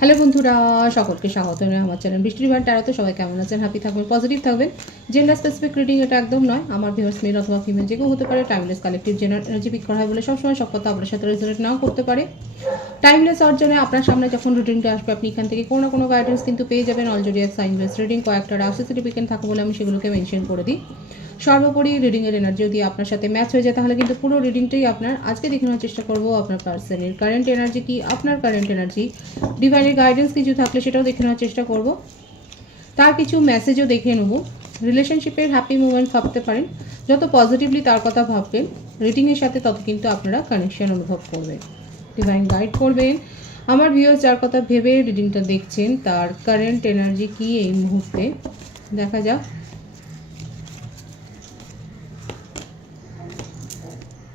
Hello বন্ধুরা, সকলকে স্বাগত জানাই আমার চ্যানেল বৃষ্টির ভান্ডার ট্যারোতে। সবাই কেমন আছেন? হ্যাপি থাকবেন, পজিটিভ থাকবেন। জেন্ডার স্পেসিফিক রিডিং এটা একদম নয়। আমার ভিউয়ার্স মেল অথবা ফিমেল যে কেউ হতে পারে। Timeless collective general energy pick করা হয় বলে সবসময় সব কথা আপনার সাথে রেজোনেট নাও করতে পারে। টাইমলেস হওয়ার জন্য আপনার সামনে যখন রিডিংটা আসবে আপনি এখান থেকে কোনো না কোনো গাইডেন্স কিন্তু পেয়ে যাবেন। অলরেডি এক সাইন বেস রিডিং কয়েকটা রাশি সার্টিফিকেট থাকে বলে আমি সেগুলোকে মেনশন করে দিই। সর্বোপরি রিডিংয়ের এনার্জি যদি আপনার সাথে ম্যাচ হয়ে যায় তাহলে কিন্তু পুরো রিডিংটাই আপনার। আজকে দেখে নেওয়ার চেষ্টা করবো আপনার পার্সনের কারেন্ট এনার্জি কি, আপনার কারেন্ট এনার্জি, ডিভাইনের গাইডেন্স কিছু থাকলে সেটাও দেখে নেওয়ার চেষ্টা করব। তার কিছু মেসেজও দেখে নেব। রিলেশনশিপের হ্যাপি মুভমেন্ট ভাবতে পারেন, যত পজিটিভলি তার কথা ভাববেন রিডিংয়ের সাথে তত কিন্তু আপনারা কানেকশন অনুভব করবেন। ডিভাইন গাইড করবেন। আমার ভিউয়ার্স যার কথা ভেবে রিডিংটা দেখছেন তার কারেন্ট এনার্জি কি এই মুহূর্তে দেখা যাক।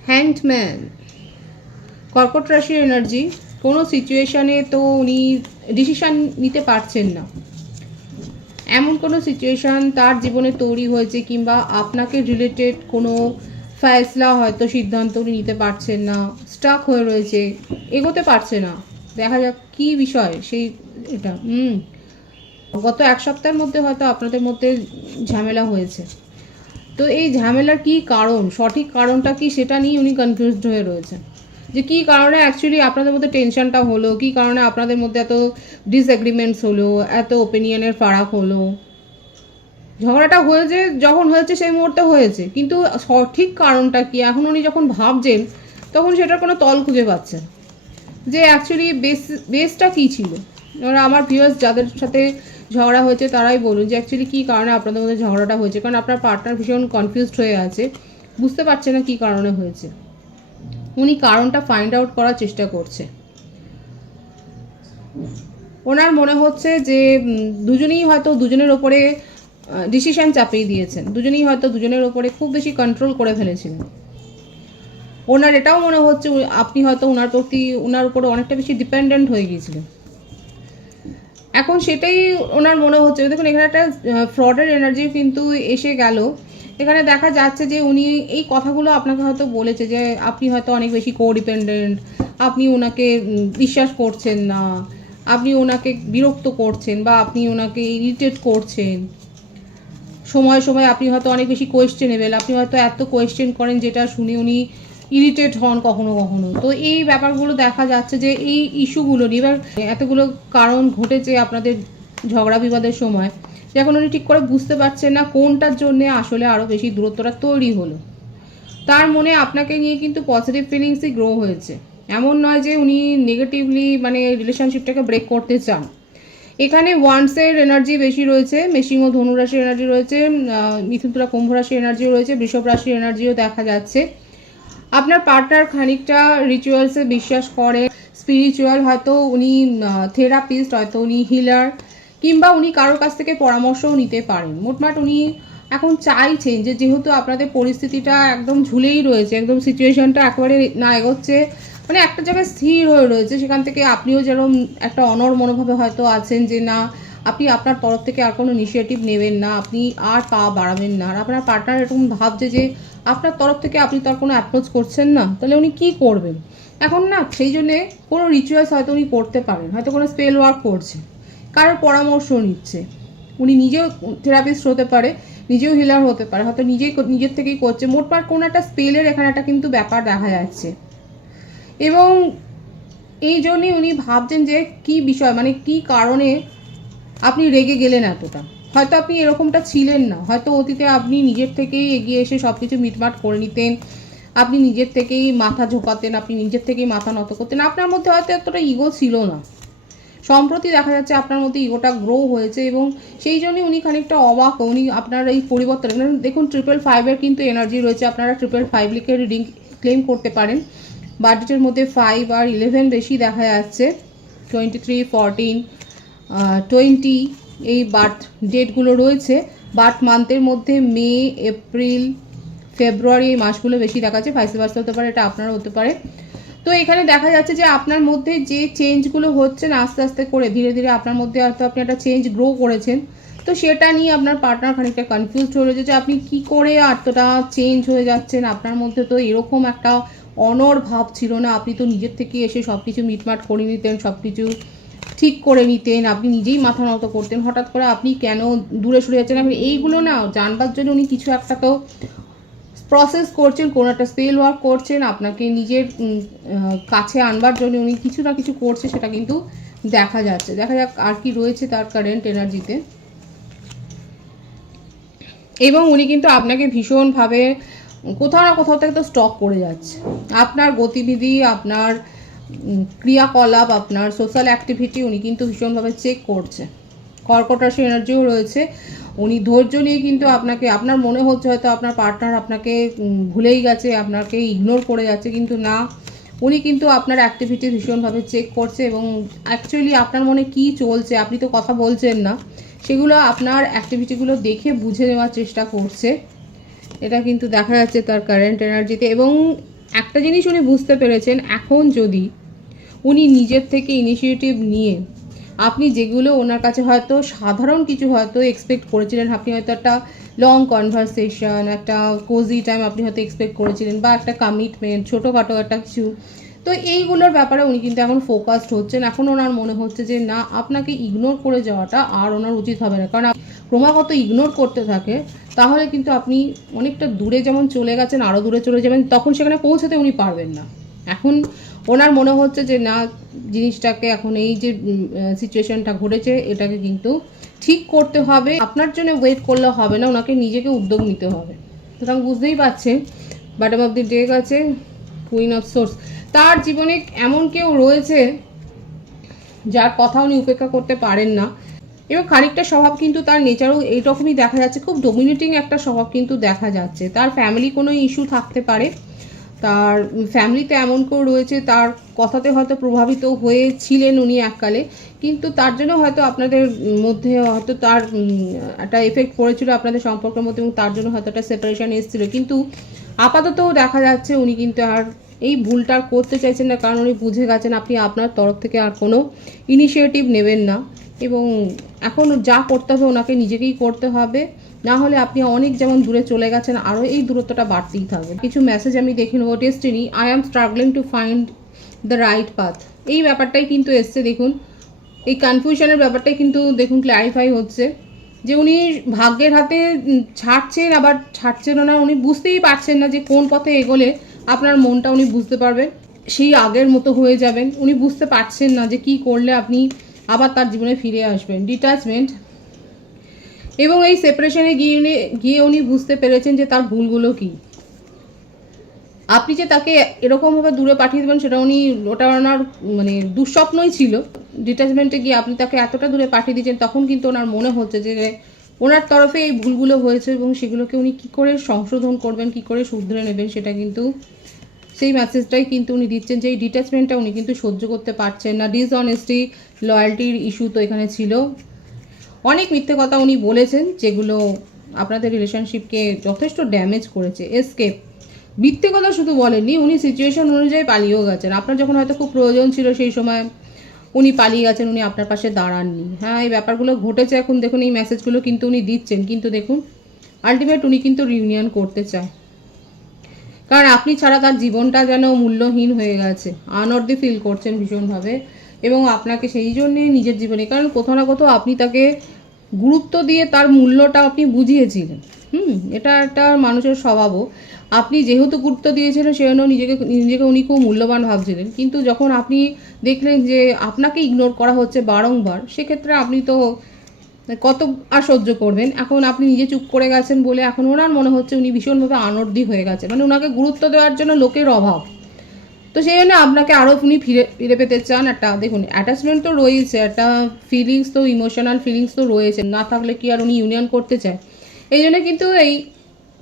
হ্যাংড ম্যান, কর্কট রাশির এনার্জি। কোনো সিচুয়েশানে তো উনি ডিসিশান নিতে পারছেন না, এমন কোনো সিচুয়েশান তার জীবনে তৈরি হয়েছে, কিংবা আপনাকে রিলেটেড কোনো ফয়সলা হয়তো সিদ্ধান্ত উনি নিতে পারছেন না, স্টাক হয়ে রয়েছে, এগোতে পারছে না। দেখা যাক কী বিষয় সেই এটা। গত এক সপ্তাহের মধ্যে হয়তো আপনাদের মধ্যে ঝামেলা হয়েছে। তো এই ঝামেলার কী কারণ, সঠিক কারণটা কি সেটা নিয়ে উনি কনফিউজড হয়ে রয়েছেন, যে কী কারণে অ্যাকচুয়ালি আপনাদের মধ্যে টেনশনটা হলো, কী কারণে আপনাদের মধ্যে এত ডিসএগ্রিমেন্টস হলো, এত ওপিনিয়নের ফারাক হলো। ঝগড়াটা হয়েছে যখন হয়েছে সেই মুহূর্তে হয়েছে, কিন্তু সঠিক কারণটা কি এখন উনি যখন ভাবছেন তখন সেটার কোনো তল খুঁজে পাচ্ছেন যে অ্যাকচুয়ালি বেসটা কী ছিল। এবার আমার ভিউয়ার্স যাদের সাথে ঝগড়া হয়েছে তারাই বলুন যে অ্যাকচুয়ালি কী কারণে আপনাদের মধ্যে ঝগড়াটা হয়েছে, কারণ আপনার পার্টনার ভীষণ কনফিউজড হয়ে আছে, বুঝতে পারছে না কী কারণে হয়েছে। উনি কারণটা ফাইন্ড আউট করার চেষ্টা করছে। ওনার মনে হচ্ছে যে দুজনেই হয়তো দুজনের ওপরে ডিসিশন চাপিয়ে দিয়েছেন, দুজনেই হয়তো দুজনের ওপরে খুব বেশি কন্ট্রোল করে ফেলেছিলেন। ওনার এটাও মনে হচ্ছে আপনি হয়তো ওনার উপরে অনেকটা বেশি ডিপেন্ডেন্ট হয়ে গিয়েছিলেন। এখন সেটাই ওনার মনে হচ্ছে। দেখুন এখানে একটা ফ্রডের এনার্জি কিন্তু এসে গেল। এখানে দেখা যাচ্ছে যে উনি এই কথাগুলো আপনাকে হয়তো বলেছে যে আপনি হয়তো অনেক বেশি কোডিপেন্ডেন্ট, আপনি ওনাকে বিশ্বাস করছেন না, আপনি ওনাকে বিরক্ত করছেন বা আপনি ওনাকে ইরিটেট করছেন। সময় সময় আপনি হয়তো অনেক বেশি কোয়েশ্চেনেবেল, আপনি হয়তো এত কোয়েশ্চেন করেন যেটা শুনে উনি ইরিটেট হন কখনো কখনো। তো এই ব্যাপারগুলো দেখা যাচ্ছে যে এই ইস্যুগুলো নিয়ে এবার এতগুলো কারণ ঘটেছে আপনাদের ঝগড়া বিবাদের সময়, যখন উনি ঠিক করে বুঝতে পারছেন না কোনটার জন্যে আসলে আরও বেশি দূরত্বটা তৈরি হলো। তার মনে আপনাকে নিয়ে কিন্তু পজিটিভ ফিলিংসই গ্রো হয়েছে। এমন নয় যে উনি নেগেটিভলি রিলেশনশিপটাকে ব্রেক করতে চান। এখানে ওয়ান্সের এনার্জি বেশি রয়েছে, মেশিং ও ধনুরাশির এনার্জি রয়েছে, মিথুন তুলা কুম্ভ রাশির এনার্জিও রয়েছে, বৃষভ রাশির এনার্জিও দেখা যাচ্ছে। আপনার পার্টনার খানিকটা রিচুয়ালসে বিশ্বাস করে, স্পিরিচুয়াল, হয়তো উনি থেরাপিস্ট, হয়তো উনি হিলার, কিংবা উনি কারোর কাছ থেকে পরামর্শও নিতে পারেন। মোটমাট উনি এখন চাইছেন যে যেহেতু আপনাদের পরিস্থিতিটা একদম ঝুলেই রয়েছে, একদম সিচুয়েশনটা একেবারে না এগোচ্ছে, একটা জায়গায় স্থির হয়ে রয়েছে, সেখান থেকে আপনিও যেরকম একটা অনড় মনোভাবে হয়তো আছেন যে না আপনি আপনার তরফ থেকে আর কোনো ইনিশিয়েটিভ নেবেন না, আপনি আর পা বাড়াবেন না, আর আপনার পার্টনার এরকম ভাবছে যে আপনার তরফ থেকে আপনি তো আর কোনো অ্যাপ্রোচ করছেন না, তাহলে উনি কী করবেন এখন না। সেই জন্যে কোনো রিচুয়ালস হয়তো উনি করতে পারেন, হয়তো কোনো স্পেল ওয়ার্ক করছে, কারোর পরামর্শ নিচ্ছে। উনি নিজেও থেরাপিস্ট হতে পারে, নিজেও হিলার হতে পারে, হয়তো নিজের থেকেই করছে। মোটমাট কোনো একটা স্পেলের এখানে একটা কিন্তু ব্যাপার দেখা যাচ্ছে। এবং এই জন্যই উনি ভাবছেন যে কি বিষয়, কি কারণে আপনি রেগে গেলেন এতটা। হয়তো আপনি এরকমটা ছিলেন না, হয়তো অতীতে আপনি নিজের থেকেই এগিয়ে এসে সব কিছু মিটমাট করে নিতেন, আপনি নিজের থেকেই মাথা ঝোঁকাতেন, আপনি নিজের থেকেই মাথা নত করতেন, আপনার মধ্যে হয়তো এতটা ইগো ছিল না। সম্প্রতি দেখা যাচ্ছে আপনার মধ্যে ইগোটা গ্রো হয়েছে এবং সেই জন্যই উনি খানিকটা অবাক। উনি আপনার এই পরিবর্তন দেখুন 555 কিন্তু এনার্জি রয়েছে, আপনারা 555 লিখে রিডিং ক্লেম করতে পারেন। বার্থডেটের মধ্যে 5 আর 11 বেশি দেখা যাচ্ছে, 23, 14, 20 এই বার্থ ডেটগুলো রয়েছে। বার্থ মান্থের মধ্যে মে, এপ্রিল, ফেব্রুয়ারি এই মাসগুলো বেশি দেখাচ্ছে। ভাইস ভার্সা হতে পারে, এটা আপনারও হতে পারে। তো এখানে দেখা যাচ্ছে যে আপনার মধ্যে যে চেঞ্জগুলো হচ্ছে না আস্তে আস্তে করে ধীরে ধীরে আপনার মধ্যে হয়তো আপনি একটা চেঞ্জ গ্রো করেছেন, তো সেটা নিয়ে আপনার পার্টনার খানিকটা কনফিউজড হয়ে রয়েছে যে আপনি কী করে এতটা চেঞ্জ হয়ে যাচ্ছেন। আপনার মধ্যে তো এরকম একটা অনড় ভাব ছিল না, আপনি তো নিজের থেকে এসে সব কিছু মিটমাট করে নিতেন, সব কিছু ঠিক করে নিতেন, আপনি নিজেই মাথা নত করতেন, হঠাৎ করে আপনি কেন দূরে সরে যাচ্ছেন, আপনি এইগুলো না জানবার জন্য উনি কিছু একটা তো প্রসেস করছেন, কোনো একটা স্পেল ওয়ার্ক করছেন, আপনাকে নিজের কাছে আনবার জন্য উনি কিছু না কিছু করছে, সেটা কিন্তু দেখা যাচ্ছে। দেখা যাক আর কি রয়েছে তার কারেন্ট এনার্জিতে। এবং উনি কিন্তু আপনাকে ভীষণভাবে কোথাও না কোথাও থেকে তো স্টক করে যাচ্ছে। আপনার গতিবিধি, আপনার ক্রিয়াকলাপ, আপনার সোশ্যাল অ্যাক্টিভিটি উনি কিন্তু ভীষণভাবে চেক করছে। কর্কট রাশি এনার্জিও রয়েছে। উনি ধৈর্য নিয়ে কিন্তু আপনাকে, আপনার মনে হচ্ছে হয়তো আপনার পার্টনার আপনাকে ভুলেই গেছে, আপনাকে ইগনোর করে যাচ্ছে, কিন্তু না, উনি কিন্তু আপনার অ্যাক্টিভিটি ভীষণভাবে চেক করছে এবং অ্যাকচুয়ালি আপনার মনে কি চলছে, আপনি তো কথা বলছেন না, সেগুলো আপনার অ্যাক্টিভিটিগুলো দেখে বুঝে নেওয়ার চেষ্টা করছে। এটা কিন্তু দেখা যাচ্ছে তার কারেন্ট এনার্জিতে। এবং একটা জিনিস উনি বুঝতে পেরেছেন, এখন যদি উনি নিজের থেকে ইনিশিয়েটিভ নিয়ে, আপনি যেগুলো ওনার কাছে হয়তো সাধারণ কিছু হয়তো এক্সপেক্ট করেছিলেন, আপনি হয়তো একটা লং কনভারসেশন, একটা কোজি টাইম আপনি হয়তো এক্সপেক্ট করেছিলেন, বা একটা কমিটমেন্ট, ছোটোখাটো একটা কিছু, তো এইগুলোর ব্যাপারে উনি কিন্তু এখন ফোকাসড হচ্ছেন। এখন ওনার মনে হচ্ছে যে না, আপনাকে ইগনোর করে যাওয়াটা আর ওনার উচিত হবে না, কারণ ক্রমাগত ইগনোর করতে থাকে তাহলে কিন্তু আপনি অনেকটা দূরে যেমন চলে গেছেন, আরও দূরে চলে যাবেন, তখন সেখানে পৌঁছাতে উনি পারবেন না। এখন ওনার মনে হচ্ছে যে না, জিনিসটাকে এখন এই যে সিচুয়েশনটা ঘটেছে এটাকে কিন্তু ঠিক করতে হবে, আপনার জন্য ওয়েট করলে হবে না, ওনাকে নিজেকে উদ্যোগ নিতে হবে। সুতরাং বুঝতেই পারছেন বটম অফ দি ডেক আছে কুইন অফ সোর্স। তার জীবনে এমন কেউ রয়েছে যার কথা উনি উপেক্ষা করতে পারেন না, এবং খানিকটা স্বভাব কিন্তু তার নেচারও এইরকমই দেখা যাচ্ছে, খুব ডমিনেটিং একটা স্বভাব কিন্তু দেখা যাচ্ছে। তার ফ্যামিলি কোনো ইস্যু থাকতে পারে, তার ফ্যামিলিতে এমন কেউ রয়েছে, তার কথাতে হয়তো প্রভাবিত হয়েছিলেন উনি এককালে, কিন্তু তার জন্য হয়তো আপনাদের মধ্যে হয়তো তার একটা এফেক্ট পড়েছিল আপনাদের সম্পর্কের মধ্যে, এবং তার জন্য হয়তো একটা সেপারেশন এসেছিলো। কিন্তু আপাতত দেখা যাচ্ছে উনি কিন্তু আর এই ভুলটা করতে চাইছেন না, কারণ উনি বুঝে গেছেন আপনি আপনার তরফ থেকে আর কোনো ইনিশিয়েটিভ নেবেন না, এবং এখন যা করতে হবে ওনাকে নিজেকেই করতে হবে, না হলে আপনি অনেক যেমন দূরে চলে গেছেন, আরও এই দূরত্বটা বাড়তেই থাকবে। কিছু মেসেজ আমি দেখে নেবো। Destiny, I am struggling to find the right path, এই ব্যাপারটাই কিন্তু এসছে। দেখুন এই কনফিউশনের ব্যাপারটাই কিন্তু দেখুন ক্ল্যারিফাই হচ্ছে, যে উনি ভাগ্যের হাতে ছাড়ছেন, আবার ছাড়ছেনও না, উনি বুঝতেই পারছেন না যে কোন পথে এগোলে আপনার মনটা উনি বুঝতে পারবেন, সেই আগের মতো হয়ে যাবেন, উনি বুঝতে পারছেন না যে কি করলে আপনি আবার তার জীবনে ফিরে আসবেন। ডিট্যাচমেন্ট, এবং এই সেপারেশনে গিয়ে উনি বুঝতে পেরেছেন যে তার ভুলগুলো কি। আপনি যে তাকে এরকমভাবে দূরে পাঠিয়ে দেবেন সেটা ওটা ওনার মানে দুঃস্বপ্নই ছিল। ডিট্যাচমেন্টে গিয়ে আপনি তাকে এতটা দূরে পাঠিয়ে দিয়েছেন, তখন কিন্তু ওনার মনে হচ্ছে যে ওনার তরফে এই ভুলগুলো হয়েছে, এবং সেগুলোকে উনি কী করে সংশোধন করবেন, কী করে শুধরে নেবেন, সেটা কিন্তু সেই মেসেজটাই কিন্তু উনি দিচ্ছেন, যে এই ডিট্যাচমেন্টটা উনি কিন্তু সহ্য করতে পারছেন না। ডিসঅনেস্টি, লয়্যালটির ইস্যু তো এখানে ছিল, অনেক মিথ্যে কথা উনি বলেছেন যেগুলো আপনাদের রিলেশনশিপকে যথেষ্ট ড্যামেজ করেছে। এসকেপ, মিথ্যে কথা শুধু বলেননি, উনি সিচুয়েশন অনুযায়ী পালিয়েও গেছেন। আপনার যখন হয়তো খুব প্রয়োজন ছিল সেই সময় উনি পালিয়ে গেছেন, উনি আপনার পাশে দাঁড়াননি। হ্যাঁ, এই ব্যাপারগুলো ঘটেছে। এখন দেখুন এই মেসেজগুলো কিন্তু উনি দিচ্ছেন, কিন্তু দেখুন আলটিমেট উনি কিন্তু রিউনিয়ন করতে চায়, কারণ আপনি ছাড়া তার জীবনটা যেন মূল্যহীন হয়ে গেছে, আনঅর্দি ফিল করছেন ভীষণভাবে, এবং আপনাকে সেই জন্যে নিজের জীবনে, কারণ কোথাও না কোথাও আপনি তাকে গুরুত্ব দিয়ে তার মূল্যটা আপনি বুঝিয়েছিলেন। এটা একটা মানুষের স্বভাবও, আপনি যেহেতু গুরুত্ব দিয়েছিলেন সেজন্য নিজেকে উনি খুব মূল্যবান ভাবছিলেন, কিন্তু যখন আপনি দেখলেন যে আপনাকে ইগনোর করা হচ্ছে বারংবার, সেক্ষেত্রে আপনি তো কত আর সহ্য করবেন। এখন আপনি নিজে চুপ করে গেছেন বলে এখন ওনার মনে হচ্ছে উনি ভীষণভাবে আনর্দি হয়ে গেছে, মানে ওনাকে গুরুত্ব দেওয়ার জন্য লোকের অভাব, তো সেই জন্য আপনাকে আরও উনি ফিরে পেতে চান। একটা দেখুন অ্যাটাচমেন্ট তো রয়েছে, একটা ফিলিংস তো, ইমোশনাল ফিলিংস তো রয়েছে, না থাকলে কি আর উনি ইউনিয়ন করতে চায়। এই জন্য কিন্তু এই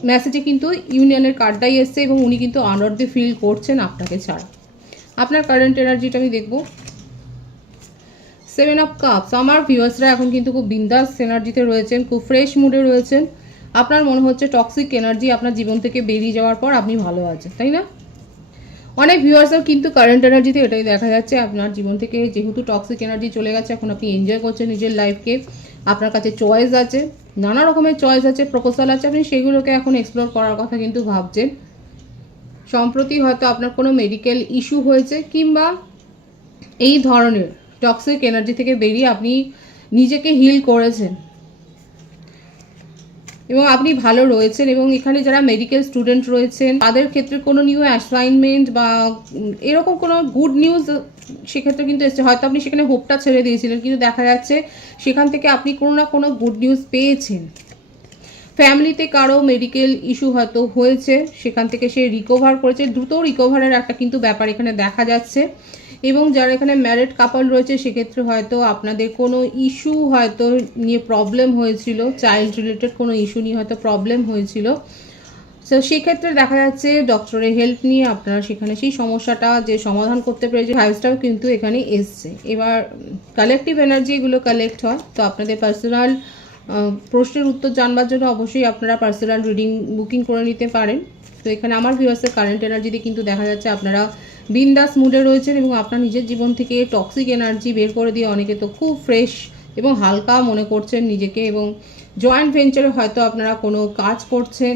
মেসেজে কিন্তু ইউনিয়নের কার্ডটাই এসছে, এবং উনি কিন্তু আনঅর্দি ফিল করছেন আপনাকে ছাড়া। আপনার কারেন্ট এনার্জিটা আমি দেখব। 7 অফ কাপস, আমার ভিউয়ার্সরা এখন কিন্তু খুব বিন্দাস এনার্জিতে রয়েছেন, খুব ফ্রেশ মুডে রয়েছেন। আপনার মনে হচ্ছে টক্সিক এনার্জি আপনার জীবন থেকে বেরিয়ে যাওয়ার পর আপনি ভালো আছেন, তাই না? অনেক ভিউয়ার্সের কিন্তু কারেন্ট এনার্জিতে এটাই দেখা যাচ্ছে, আপনার জীবন থেকে যেহেতু টক্সিক এনার্জি চলে গেছে, এখন আপনি এনজয় করছেন নিজের লাইফকে, আপনার কাছে চয়েস আছে, নানা রকমের চয়েস আছে, প্রপোজাল আছে, আপনি সেগুলোকে এখন এক্সপ্লোর করার কথা কিন্তু ভাবছেন। সম্প্রতি হয়তো আপনার কোনো মেডিকেল ইস্যু হয়েছে, কিংবা এই ধরনের টক্সিক এনার্জি থেকে বেরিয়ে আপনি নিজেকে হিল করেছেন এবং আপনি ভালো রয়েছেন। এবং এখানে যারা মেডিকেল স্টুডেন্ট রয়েছেন তাদের ক্ষেত্রে কোনো নিউ অ্যাসাইনমেন্ট বা এরকম কোনো গুড নিউজ সেক্ষেত্রে কিন্তু এসছে। হয়তো আপনি সেখানে হোপটা ছেড়ে দিয়েছিলেন, কিন্তু দেখা যাচ্ছে সেখান থেকে আপনি কোনো না কোনো গুড নিউজ পেয়েছেন। ফ্যামিলিতে কারো মেডিকেল ইস্যু হয়তো হয়েছে, সেখান থেকে সে রিকভার করেছে, দ্রুত রিকভারের একটা কিন্তু ব্যাপার এখানে দেখা যাচ্ছে। এবং যারা এখানে ম্যারিড কাপল রয়েছে সেক্ষেত্রে হয়তো আপনাদের কোনো ইস্যু হয়তো নিয়ে প্রবলেম হয়েছিল, চাইল্ড রিলেটেড কোনো ইস্যু নিয়ে হয়তো প্রবলেম হয়েছিল। তো সেক্ষেত্রে দেখা যাচ্ছে ডক্টরের হেল্প নিয়ে আপনারা সেখানে সেই সমস্যাটা যে সমাধান করতে পেরেছে, ভাইবসটাও কিন্তু এখানে এসছে। এবার কালেকটিভ এনার্জি এগুলো কালেক্ট হয়। তো আপনাদের পার্সোনাল প্রশ্নের উত্তর জানবার জন্য অবশ্যই আপনারা পার্সোনাল রিডিং বুকিং করে নিতে পারেন। তো এখানে আমার ভিউয়ার্সের কারেন্ট এনার্জিতে কিন্তু দেখা যাচ্ছে আপনারা বিন্দাস মুডে রয়েছেন এবং আপনার নিজের জীবন থেকে টক্সিক এনার্জি বের করে দিয়ে অনেকে তো খুব ফ্রেশ এবং হালকা মনে করছেন নিজেকে। এবং জয়েন্ট ভেঞ্চারে হয়তো আপনারা কোনো কাজ করছেন,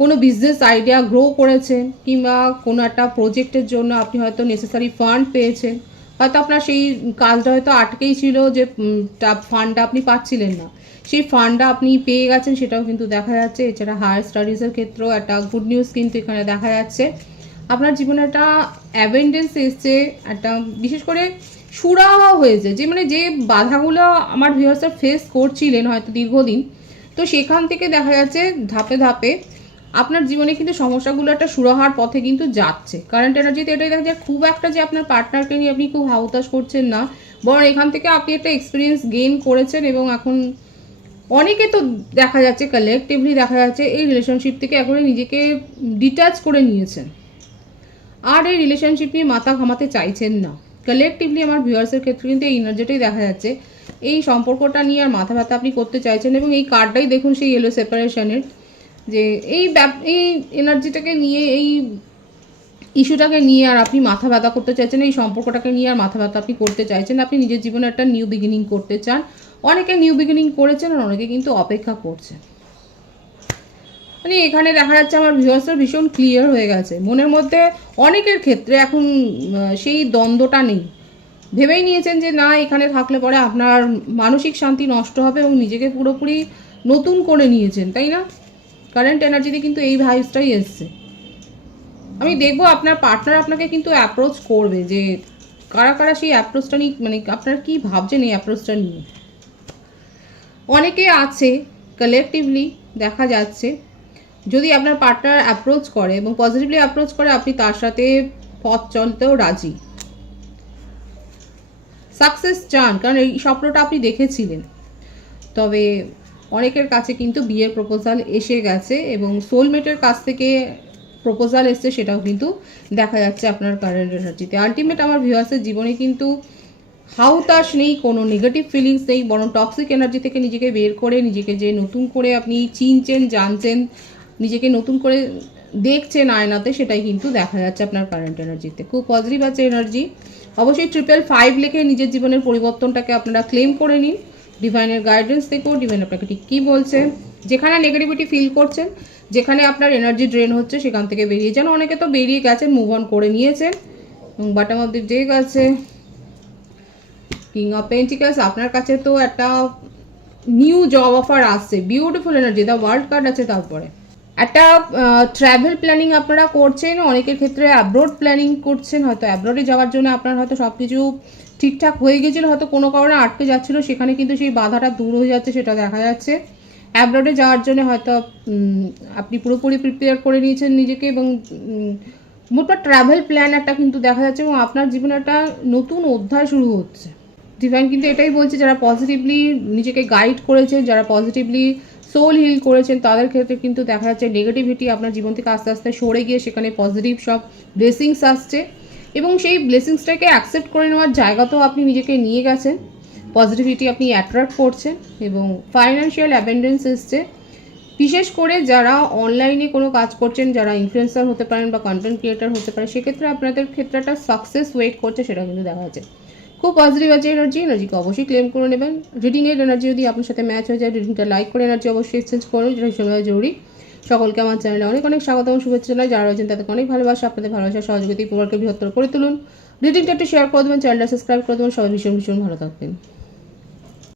কোনো বিজনেস আইডিয়া গ্রো করেছেন, কিংবা কোনো একটা প্রজেক্টের জন্য আপনি হয়তো নেসেসারি ফান্ড পেয়েছেন। হয়তো আপনার সেই কাজটা হয়তো আটকেই ছিল, যে ফান্ডটা আপনি পাচ্ছিলেন না, সেই ফান্ডটা আপনি পেয়ে গেছেন, সেটাও কিন্তু দেখা যাচ্ছে। এছাড়া হায়ার স্টাডিজের ক্ষেত্রেও একটা গুড নিউজ কিন্তু এখানে দেখা যাচ্ছে। আপনার জীবনে একটা অ্যাবেন্ডেন্স এসছে, একটা বিশেষ করে সুরাহা হয়েছে, যে মানে যে বাধাগুলো আমার ভিউয়ার্সরা ফেস করছিলেন হয়তো দীর্ঘদিন, তো সেখান থেকে দেখা যাচ্ছে ধাপে ধাপে আপনার জীবনে কিন্তু সমস্যাগুলো একটা সুরাহার পথে কিন্তু যাচ্ছে। কারেন্ট এনার্জিতে এটাই দেখা যায়, খুব একটা যে আপনার পার্টনারকে নিয়ে আপনি খুব হাউতাশ করছেন না, বরং এখান থেকে আপনি একটা এক্সপিরিয়েন্স গেইন করেছেন। এবং এখন অনেকে তো দেখা যাচ্ছে কালেকটিভলি দেখা যাচ্ছে এই রিলেশনশিপ থেকে একবারে নিজেকে ডিট্যাচ করে নিয়েছেন, আর এই রিলেশনশিপ নিয়ে মাথা ঘামাতে চাইছেন না। কালেকটিভলি আমার ভিউয়ার্সের ক্ষেত্রে কিন্তু এই এনার্জিটাই দেখা যাচ্ছে, এই সম্পর্কটা নিয়ে আর মাথা ব্যথা আপনি করতে চাইছেন। এবং এই কার্ডটাই দেখুন সেই ইয়েলো সেপারেশনের, যে এই এনার্জিটাকে নিয়ে, এই ইস্যুটাকে নিয়ে আর আপনি মাথা ব্যথা করতে চাইছেন, এই সম্পর্কটাকে নিয়ে আর মাথা ব্যথা আপনি করতে চাইছেন। আপনি নিজের জীবনে একটা নিউ বিগিনিং করতে চান। অনেকে নিউ বিগিনিং করেছেন আর অনেকে কিন্তু অপেক্ষা করছেন। মানে এখানে দেখা যাচ্ছে আমার ভিউয়ার্সরা ভীষণ ক্লিয়ার হয়ে গেছে। মনের মধ্যে অনেকের ক্ষেত্রে এখন সেই দ্বন্দ্বটা নেই, ভেবেই নিয়েছেন যে না, এখানে থাকলে পরে আপনার মানসিক শান্তি নষ্ট হবে, এবং নিজেকে পুরোপুরি নতুন করে নিয়েছেন, তাই না? কারেন্ট এনার্জিতে কিন্তু এই ভাইবসটাই এসছে। আমি দেখবো আপনার পার্টনার আপনাকে কিন্তু অ্যাপ্রোচ করবে, যে কারা কারা সেই অ্যাপ্রোচটা নিয়ে, মানে আপনারা কি ভাবছেন এই অ্যাপ্রোচটা নিয়ে। অনেকে আছে কালেকটিভলি দেখা যাচ্ছে, যদি আপনার পার্টনার অ্যাপ্রোচ করে এবং পজিটিভলি অ্যাপ্রোচ করে, আপনি তার সাথে পথ চলতেও রাজি, সাকসেস চান, কারণ এই স্বপ্নটা আপনি দেখেছিলেন। তবে অনেকের কাছে কিন্তু বিয়ের প্রপোজাল এসে গেছে এবং সোলমেটের কাছ থেকে প্রপোজাল এসছে, সেটাও কিন্তু দেখা যাচ্ছে আপনার কারেন্ট এনার্জিতে। আলটিমেট আমার ভিউয়ার্সের জীবনে কিন্তু হাউতাশ নেই, কোনো নেগেটিভ ফিলিংস নেই, বরং টক্সিক এনার্জি থেকে নিজেকে বের করে নিজেকে যে নতুন করে আপনি চিনছেন, জানছেন, নিজেকে নতুন করে দেখছেন আয়নাতে, সেটাই কিন্তু দেখা যাচ্ছে আপনার কারেন্ট এনার্জিতে। খুব পজিটিভ আছে এনার্জি। অবশ্যই 555 লিখে নিজের জীবনের পরিবর্তনটাকে আপনারা ক্লেম করে নিন। ডিভাইনের গাইডেন্স দেখো ডিভাইন আপনাকে ঠিক কী বলছে। যেখানে নেগেটিভিটি ফিল করছেন, যেখানে আপনার এনার্জি ড্রেন হচ্ছে, সেখান থেকে বেরিয়ে যান। অনেকে তো বেরিয়ে গেছেন, মুভ অন করে নিয়েছেন। এবং বটম অফ দি ডেক আছে কিং অফ পেন্টিকলস। আপনার কাছে তো একটা নিউ জব অফার আসছে, beautiful energy. The world card আছে, তারপরে একটা ট্রাভেল প্ল্যানিং আপনারা করছেন। অনেকের ক্ষেত্রে অ্যাব্রোড প্ল্যানিং করছেন, হয়তো অ্যাব্রোডে যাওয়ার জন্য আপনার হয়তো সব কিছু ঠিকঠাক হয়ে গেছিলো, হয়তো কোনো কারণে আটকে যাচ্ছিলো, সেখানে কিন্তু সেই বাধাটা দূর হয়ে যাচ্ছে, সেটা দেখা যাচ্ছে। অ্যাব্রোডে যাওয়ার জন্য হয়তো আপনি পুরোপুরি প্রিপেয়ার করে নিয়েছেন নিজেকে, এবং মোটমাট ট্রাভেল প্ল্যান একটা কিন্তু দেখা যাচ্ছে, এবং আপনার জীবনে একটা নতুন অধ্যায় শুরু হচ্ছে। ডিভাইন কিন্তু এটাই বলছে, যারা পজিটিভলি নিজেকে গাইড করেছেন, যারা পজিটিভলি সোল হিল করেছেন, তাদের ক্ষেত্রে কিন্তু দেখা যাচ্ছে নেগেটিভিটি আপনার জীবন থেকে আস্তে আস্তে সরে গিয়ে সেখানে পজিটিভ সব ব্লেসিংস আসছে, এবং সেই ব্লেসিংসটাকে অ্যাকসেপ্ট করে নেওয়ার জায়গাতেও আপনি নিজেকে নিয়ে গেছেন। পজিটিভিটি আপনি অ্যাট্রাক্ট করছেন এবং ফাইন্যান্সিয়াল অ্যাবেন্ডেন্স এসছে। বিশেষ করে যারা অনলাইনে কোনো কাজ করছেন, যারা ইনফ্লুয়েন্সার হতে পারেন বা কন্টেন্ট ক্রিয়েটার হতে পারে, সেক্ষেত্রে আপনাদের ক্ষেত্রে একটা সাকসেস ওয়েট করছে, সেটা কিন্তু দেখা যাচ্ছে। খুব পজিটিভ আছে এনার্জিকে অবশ্যই ক্লেম করে নেবেন। রিডিংয়ের এনার্জি যদি আপনার সাথে ম্যাচ হয়ে যায়, রিডিংটা লাইক করে এনার্জি অবশ্যই এক্সচেঞ্জ করুন, যেটা ভীষণ জরুরি। সকলকে আমার চ্যানেলে অনেক অনেক স্বাগত এবং শুভেচ্ছা জানাই। যারা রয়েছেন তাদেরকে অনেক ভালোবাসা, আপনাদের ভালোবাসা সহযোগিতায় পরিবারকে বৃহত্তর করে তুলুন। রিডিংটা একটু শেয়ার করে দেবেন, চ্যানেলটা সাবস্ক্রাইব করে দেবেন। সবাই ভীষণ ভীষণ ভালো থাকবেন।